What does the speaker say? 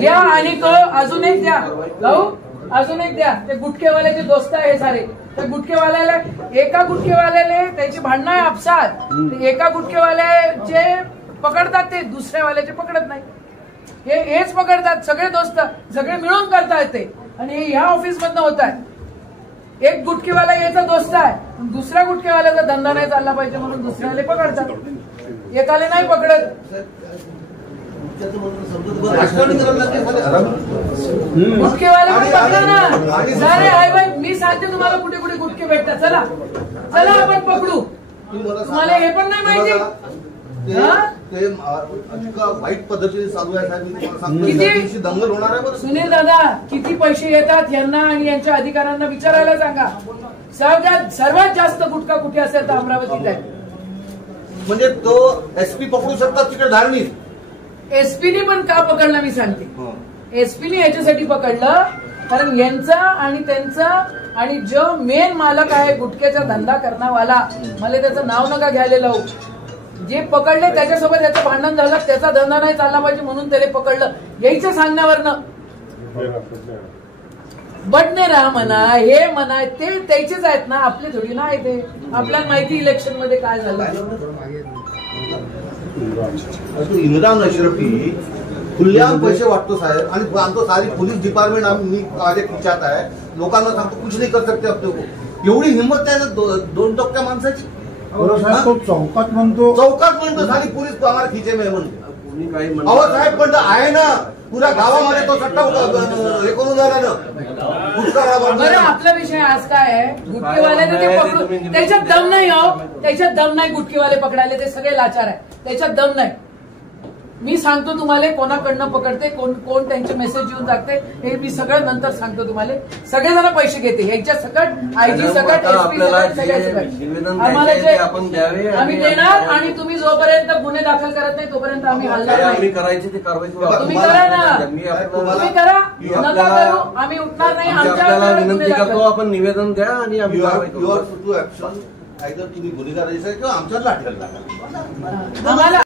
द्या आणि अजून एक द्या भाऊ, अजून एक द्या. ते गुटखेवाल्याचे दोस्त आहे सारे. त्या गुटखेवाल्याला एका गुटखेवाल्याने त्याची भांडणं आहे आपसात. एका गुटखेवाल्याचे पकडतात, ते दुसऱ्यावाल्याचे पकडत नाही. हेच पकडतात. सगळे दोस्त सगळे मिळून करतायत ते. आणि हे ह्या ऑफिस मधनं होत आहे. एक गुटखेवाला याचा दोस्त आहे, दुसऱ्या गुटखेवाल्याचा धंदा नाही चालला पाहिजे म्हणून दुसऱ्याला पकडतात, एकाला नाही पकडत. गुटखेवाले पण पकडा ना. सारे आहे बाई, मी सांगते तुम्हाला कुठे कुठे गुटखे भेटतात. चला चला आपण पकडू. तुम्हाला हे पण नाही माहिती वाईट पद्धतीने चालू आहे. दंगल होणार आहे. सुनील दादा, किती पैसे येतात यांना आणि यांच्या अधिकाऱ्यांना विचारायला सांगा. सर्वात जास्त गुटखा कुठे असेल तर अमरावतीत आहे. म्हणजे तो एसपी पकडू शकतात तिकडे धारणीत. एसपीने पण का पकडलं मी सांगते. एसपीने याच्यासाठी पकडलं कारण यांचा आणि त्यांचा आणि जो मेन मालक आहे गुटख्याचा धंदा करणावाला, मला त्याचं नाव नका घ्यायला लावू, जे पकडले त्याच्यासोबत याचं भांडण झालं, त्याचा धंदा नाही चालला पाहिजे म्हणून त्याला पकडलं. यायचं सांगण्यावरनं बडनेरा म्हणा, हे म्हणा, ते त्याचेच आहेत ना, आपले थोडी ना आहे. ते आपल्याला माहिती इलेक्शन मध्ये काय झालं. इम्रान अशरफी खुलेआम पैसे वाटतो साहेब, आणि आमचं सारी पोलीस डिपार्टमेंट आम्ही माझे खिचात आहे. लोकांना सांगतो कुछ नाही कर सकते अपने को. एवढी हिंमत आहे ना दोन टक्क्या माणसाची. चौकात म्हणतो सारी पोलीस आम्हाला खिचे में म्हणते. अहो साहेब पण आहे ना, पुऱ्या गावामध्ये तो सट्टा हे करून झाला ना. बरं, आपला विषय आज काय आहे, गुटखेवाल्याने ते पकडून, त्याच्यात दम नाही. हो, त्याच्यात दम नाही. गुटखेवाले पकडायले ते सगळे लाचार आहे, त्याच्यात दम नाही. मी सांगतो तुम्हाला कोणाकडनं पकडते, कोण त्यांचे मेसेज येऊन जाते, हे मी सगळं नंतर सांगतो तुम्हाला. सगळेजण पैसे घेते याच्या सकट, आयजी सकट, एसपी सकट, सगळ्या सकट आम्हाला जे आम्ही देणार. आणि तुम्ही जोपर्यंत गुन्हे दाखल करत नाही तोपर्यंत आम्ही हलणार नाही. तुम्ही करा ना, तुम्ही करा, नका करू, आम्ही उठणार नाही. आमच्या विनंती करतो, आपण निवेदन द्या आणि आम्ही तुम्ही गुन्हेगार किंवा आमच्यावर लाठी आम्हाला